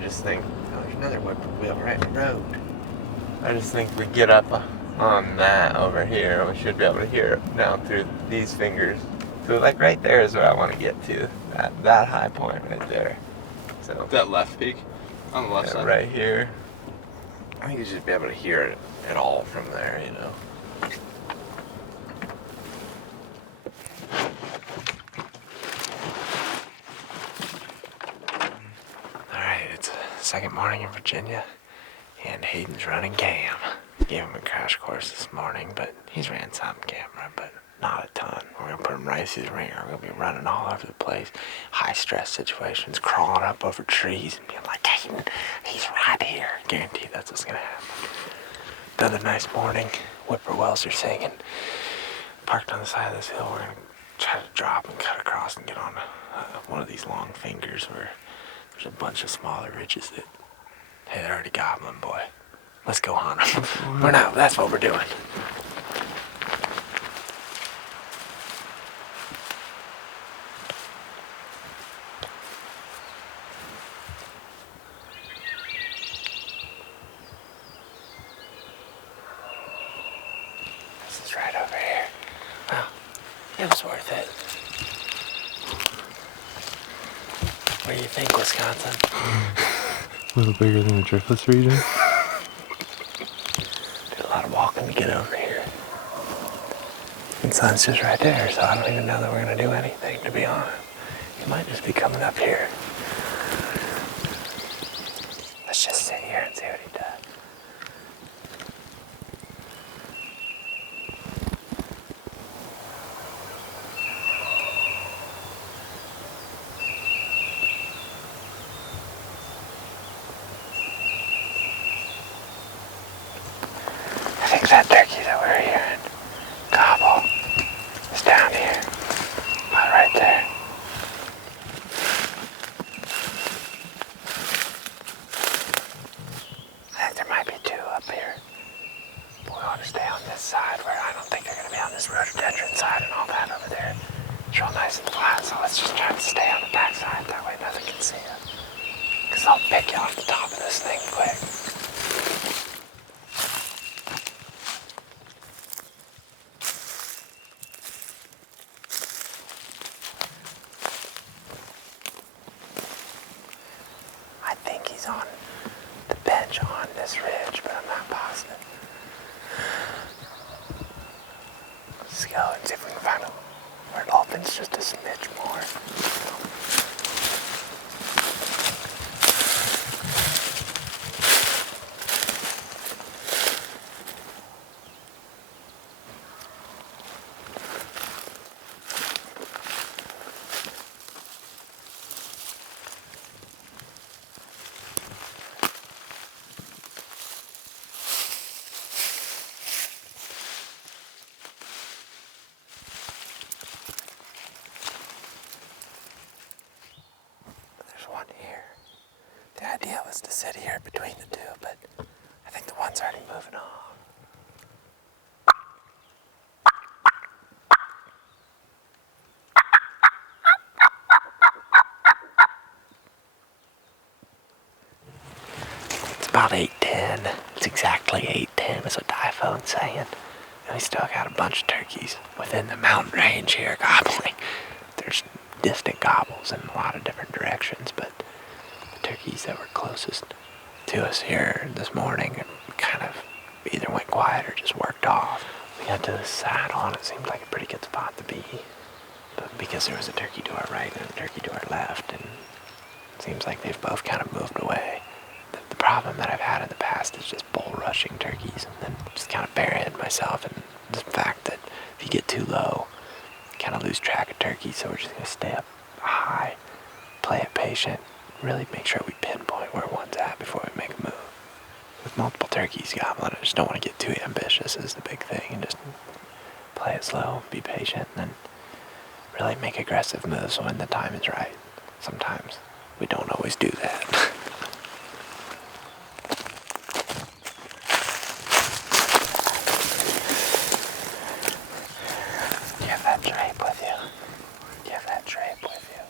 I just think, oh, there's another whippoorwill right in the road. I just think we get up on that over here, and we should be able to hear it down through these fingers. So like right there is where I want to get to, that high point right there. So that left peak on the left side? Right here. I think you should be able to hear it at all from there, you know. Alright, it's second morning in Virginia, and Hayden's running cam. Gave him a crash course this morning, but he's ran some camera, but not a ton. We're gonna put him right through the ringer. We're gonna be running all over the place. High stress situations, crawling up over trees and being like, Hayden, he's right here. Guaranteed that's what's gonna happen. Another nice morning. Whippoorwills are singing. Parked on the side of this hill. We're gonna try to drop and cut across and get on one of these long fingers where there's a bunch of smaller ridges that, hey, they're already gobbling, boy. Let's go hunt them. We're not, that's what we're doing. This is right over here. Well, it was worth it. What do you think, Wisconsin? A little bigger than the Driftless region. Did a lot of walking to get over here. And sun's just right there, so I don't even know that we're gonna do anything, to be honest. He might just be coming up here. Let's just sit here and see what he does. I think that turkey that we're hearing gobble is down here, right there. I think there might be two up here. But we want to stay on this side where I don't think they're going to be on this rhododendron side and all that over there. It's real nice and flat, so let's just try to stay on the back side. That way nothing can see us. Because I'll pick you off the top of this thing quick. I think he's on the bench on this ridge, but I'm not positive. Let's go and see if we can find him where it opens just a smidge more. One here. The idea was to sit here between the two, but I think the one's already moving off. It's about 8:10. It's exactly 8:10 is what the iPhone's saying. And we still got a bunch of turkeys within the mountain range here gobbling. There's distant gobbles in a lot of different directions, but the turkeys that were closest to us here this morning kind of either went quiet or just worked off. We got to the saddle and it seemed like a pretty good spot to be, but because there was a turkey to our right and a turkey to our left, and it seems like they've both kind of moved away. The problem that I've had in the past is just bull rushing turkeys and then just kind of burying myself in the fact that if you get too low, kind of lose track of turkeys, so we're just going to stay up high, play it patient, really make sure we pinpoint where one's at before we make a move. With multiple turkeys gobbling, I just don't want to get too ambitious is the big thing, and just play it slow, be patient, and then really make aggressive moves when the time is right. Sometimes we don't always do that. You have that drape with you. You have that drape with you.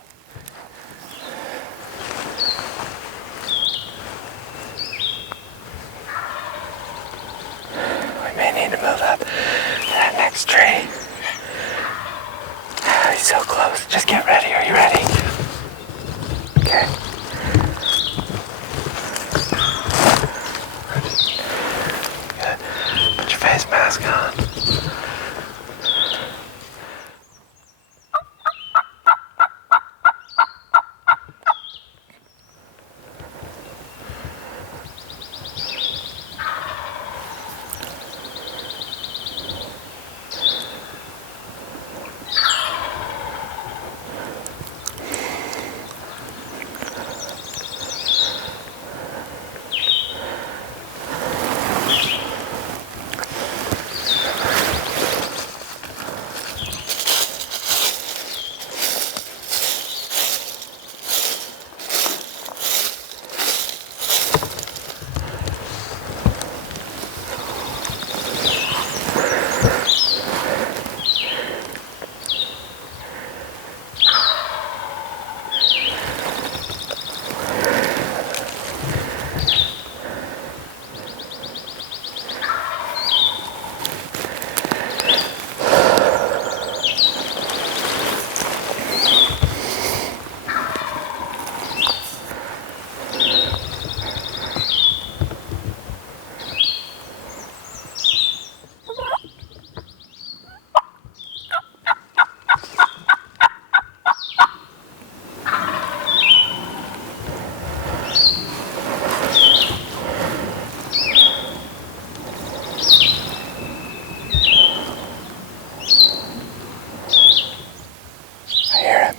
I hear him.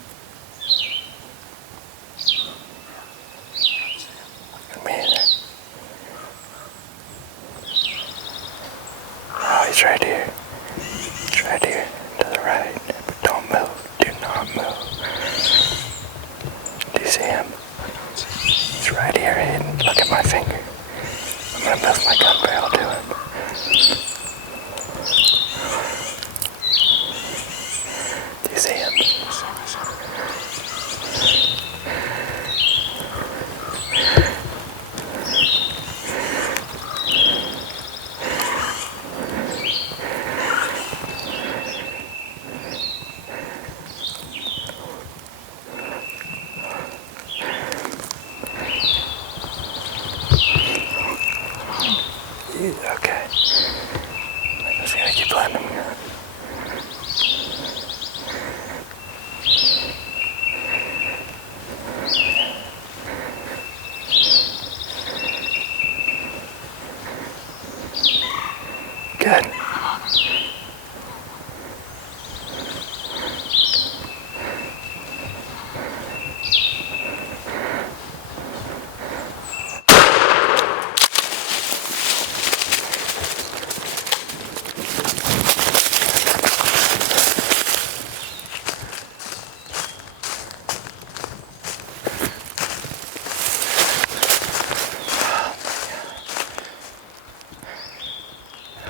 Me either. Oh, he's right here. He's right here, to the right. But don't move. Do not move. Do you see him? He's right here, Hayden. Look at my finger. I'm gonna move my gun barrel to him. Do you see him? Okay. I'm just gonna keep letting him go. Good.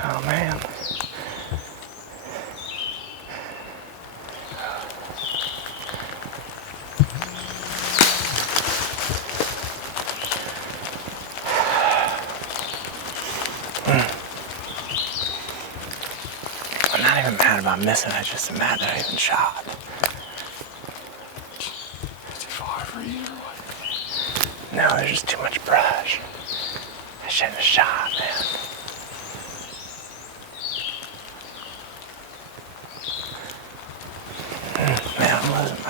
Oh man. I'm not even mad about missing, I just am mad that I even shot. Too far for you or what? No, there's just too much brush. I shouldn't have shot, man. Man, I'm losing it.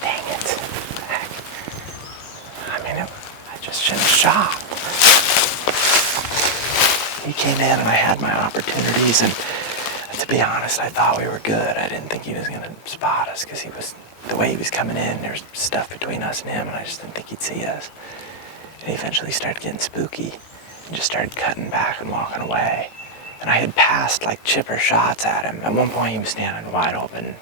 Dang it. Heck. I mean, I just shouldn't have shot. He came in and I had my opportunities, and to be honest, I thought we were good. I didn't think he was going to spot us because the way he was coming in, there was stuff between us and him, and I just didn't think he'd see us. And he eventually started getting spooky and just started cutting back and walking away. And I had passed like chipper shots at him. At one point he was standing wide open,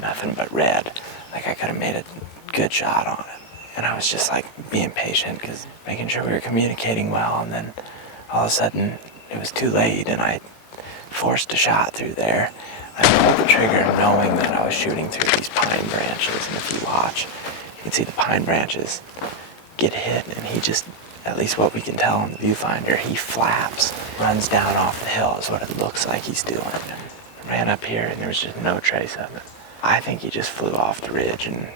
nothing but red. Like I could have made a good shot on it. And I was just like being patient, because making sure we were communicating well, and then all of a sudden it was too late and I forced a shot through there. I pulled the trigger knowing that I was shooting through these pine branches, and if you watch, you can see the pine branches get hit, and he just, at least what we can tell on the viewfinder, he flaps, runs down off the hill is what it looks like he's doing. And ran up here and there was just no trace of it. I think he just flew off the ridge, and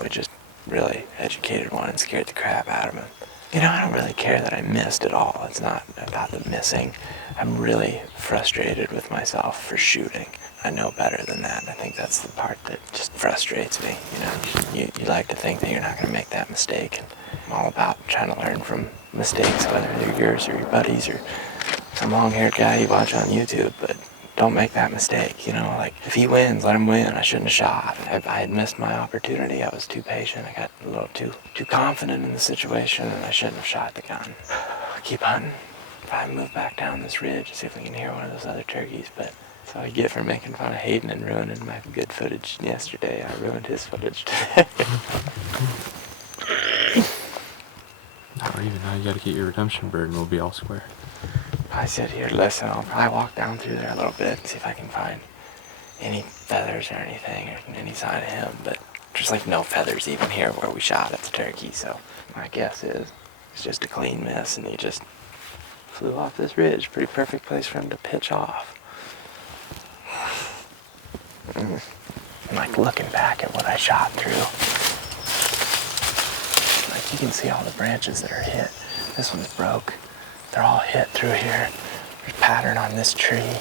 we just really educated one and scared the crap out of him. You know, I don't really care that I missed at all. It's not about the missing. I'm really frustrated with myself for shooting. I know better than that. I think that's the part that just frustrates me. You know, you like to think that you're not going to make that mistake. And I'm all about trying to learn from mistakes, whether they're yours or your buddies or some long-haired guy you watch on YouTube. But don't make that mistake. You know, like if he wins, let him win. I shouldn't have shot. I had missed my opportunity. I was too patient. I got a little too confident in the situation, and I shouldn't have shot the gun. Keep hunting. Probably move back down this ridge and see if we can hear one of those other turkeys. But that's all I get for making fun of Hayden and ruining my good footage yesterday. I ruined his footage today. Or even now you gotta get your redemption bird and we'll be all square. I sit here, listen, I'll probably walk down through there a little bit and see if I can find any feathers or anything, or any sign of him. But there's like no feathers even here where we shot at the turkey, so my guess is it's just a clean miss and he just flew off this ridge. Pretty perfect place for him to pitch off. And like looking back at what I shot through, like you can see all the branches that are hit. This one's broke. They're all hit through here. There's pattern on this tree.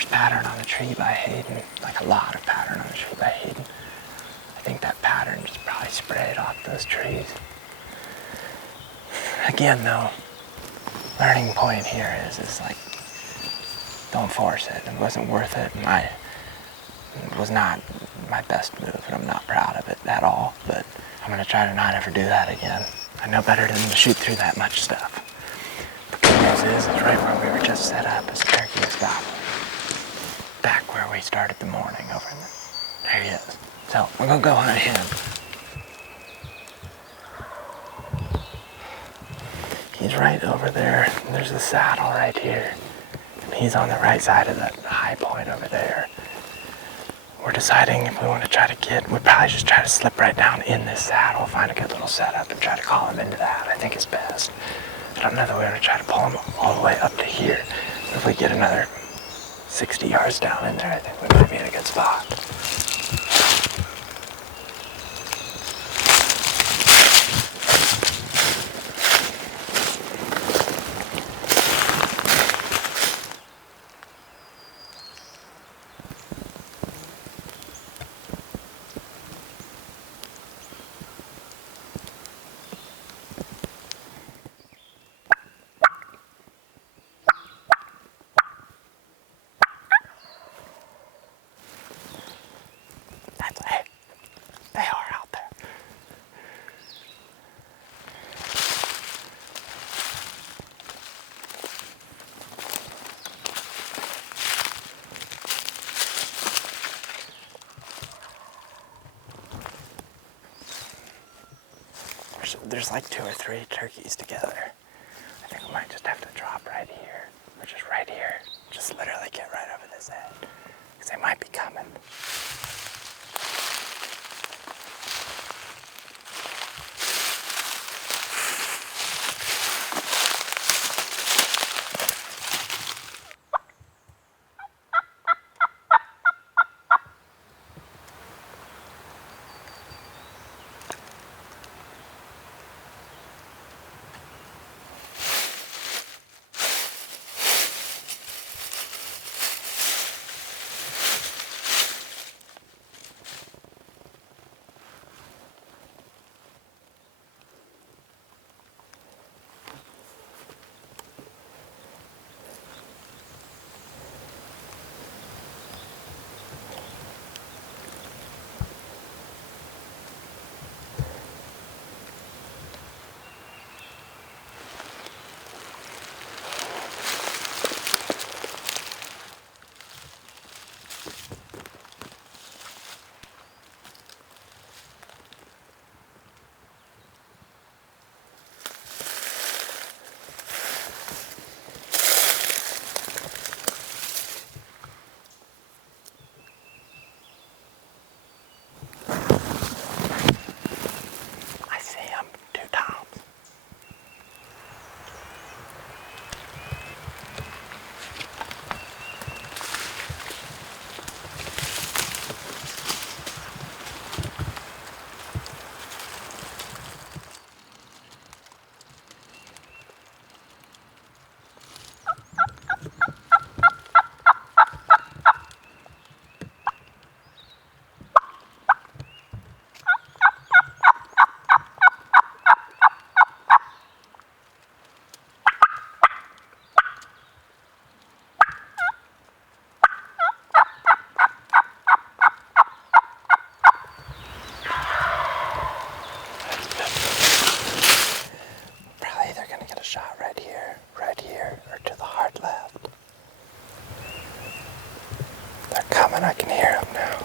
There's pattern on the tree by Hayden, like a lot of pattern on the tree by Hayden. I think that pattern just probably sprayed off those trees. Again though, learning point here is like, don't force it. It wasn't worth it. It was not my best move, and I'm not proud of it at all, but I'm gonna try to not ever do that again. I know better than to shoot through that much stuff. The good news is right where we were just set up is a turkey is gobbling. Back where we started the morning over in there he is. So we're gonna go hunt him. He's right over there. There's the saddle right here. And he's on the right side of that high point over there. We're deciding if we want to try to we'd probably just try to slip right down in this saddle, find a good little setup, and try to call him into that. I think it's best. I don't know that we're going to try to pull him all the way up to here. If we get another 60 yards down in there, I think we might be in a good spot. They are out there. There's like 2 or 3 turkeys together. I think we might just have to drop right here, or just right here. Just literally get right over this edge, because they might be coming. Coming, I can hear him now.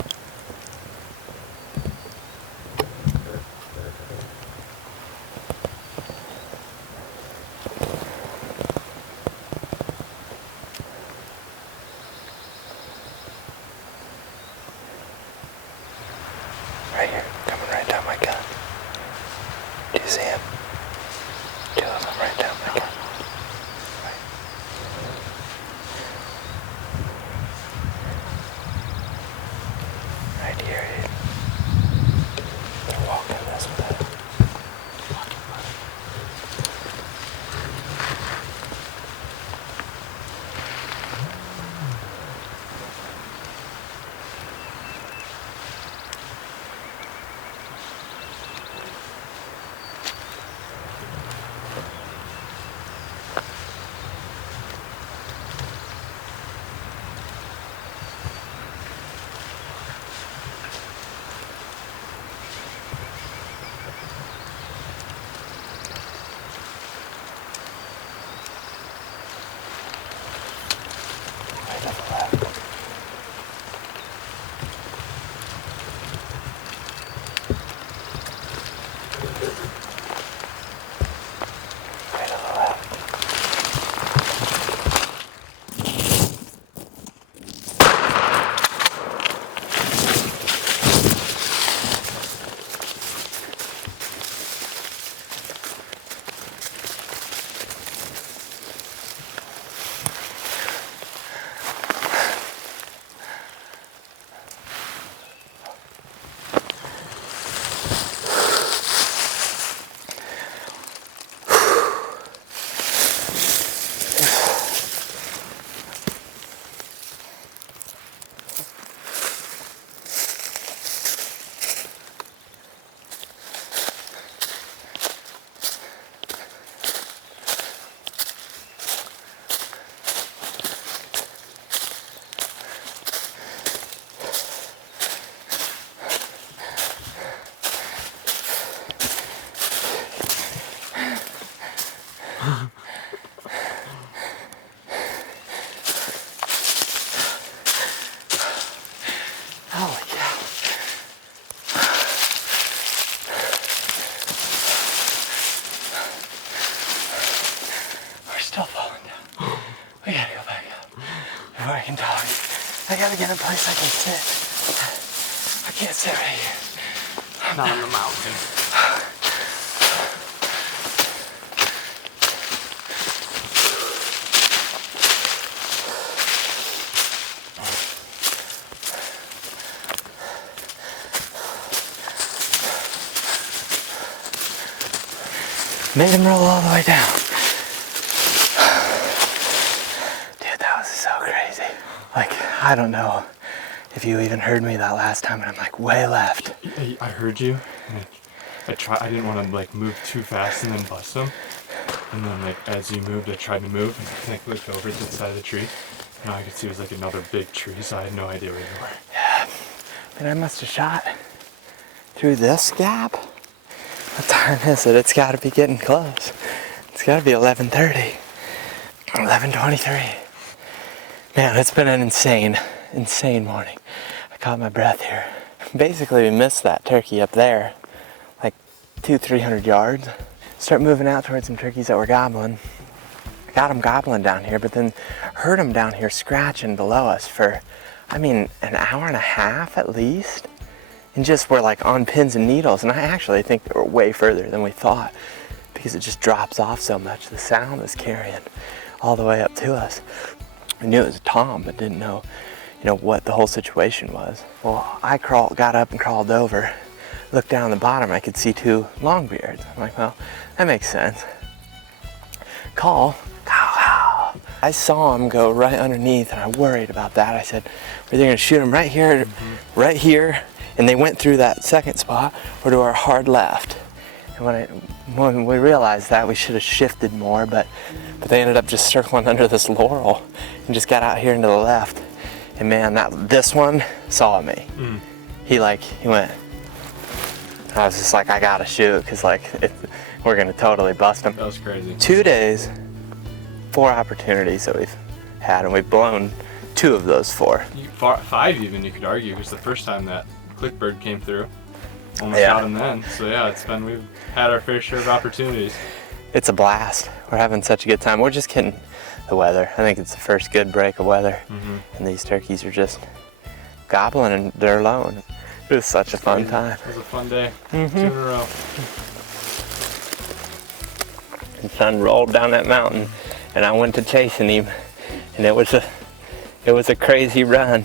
Right here, coming right down my gun. Do you see him? 2 of them right down my gun. Right here, Hayden. They're walking this way. Holy cow. We're still falling down. We gotta go back up before I can talk. I gotta get in a place I can sit. I can't sit right here. Not on the mountain. Made him roll all the way down. Dude, that was so crazy. Like, I don't know if you even heard me that last time, but I'm like way left. I heard you. And I didn't want to like move too fast and then bust him. And then like as you moved, I tried to move and I looked over to the side of the tree. And all I could see was like another big tree, so I had no idea where you were. Yeah, and I must have shot through this gap. What time is it? It's got to be getting close. It's got to be 11:30, 11:23. Man, it's been an insane morning. I caught my breath here. Basically, we missed that turkey up there, like 200-300 yards. Start moving out towards some turkeys that were gobbling. Got them gobbling down here, but then heard them down here scratching below us for, I mean, an hour and a half at least. And just were like on pins and needles. And I actually think they were way further than we thought because it just drops off so much. The sound is carrying all the way up to us. We knew it was a tom, but didn't know, what the whole situation was. Well, I got up and crawled over, looked down the bottom, I could see 2 longbeards. I'm like, well, that makes sense. Call. I saw him go right underneath and I worried about that. I said, we're either gonna shoot him right here, right here, and they went through that second spot, or to our hard left. And when we realized that, we should have shifted more, but they ended up just circling under this laurel and just got out here into the left. And man, this one saw me. He went. I was just like, I gotta shoot, because we're gonna totally bust him. That was crazy. 2 days, 4 opportunities that we've had, and we've blown 2 of those 4. 5 even, you could argue, because the first time that clickbird came through, almost got him then. So yeah, we've had our fair share of opportunities. It's a blast. We're having such a good time. We're just getting the weather. I think it's the first good break of weather. And these turkeys are just gobbling and they're alone. It was such a fun time. It was a fun day. 2 in a row. The sun rolled down that mountain and I went to chasing him, and it was a crazy run.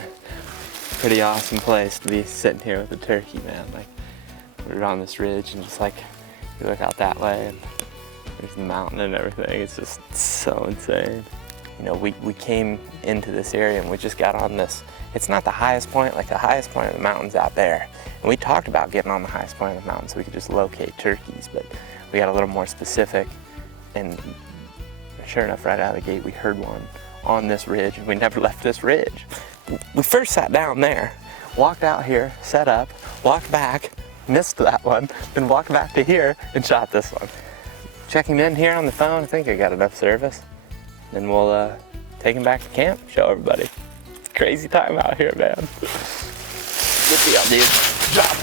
Pretty awesome place to be sitting here with a turkey, man. Like, we're on this ridge and just you look out that way and there's the mountain and everything. It's just so insane. We came into this area and we just got on this. It's not the highest point. Like, the highest point of the mountain's out there. And we talked about getting on the highest point of the mountain so we could just locate turkeys, but we got a little more specific. And sure enough, right out of the gate, we heard one on this ridge, and we never left this ridge. We first sat down there, walked out here, set up, walked back, missed that one, then walked back to here and shot this one. Check him in here on the phone. I think I got enough service. Then we'll take him back to camp, show everybody. It's a crazy time out here, man. Good deal, dude. Good job.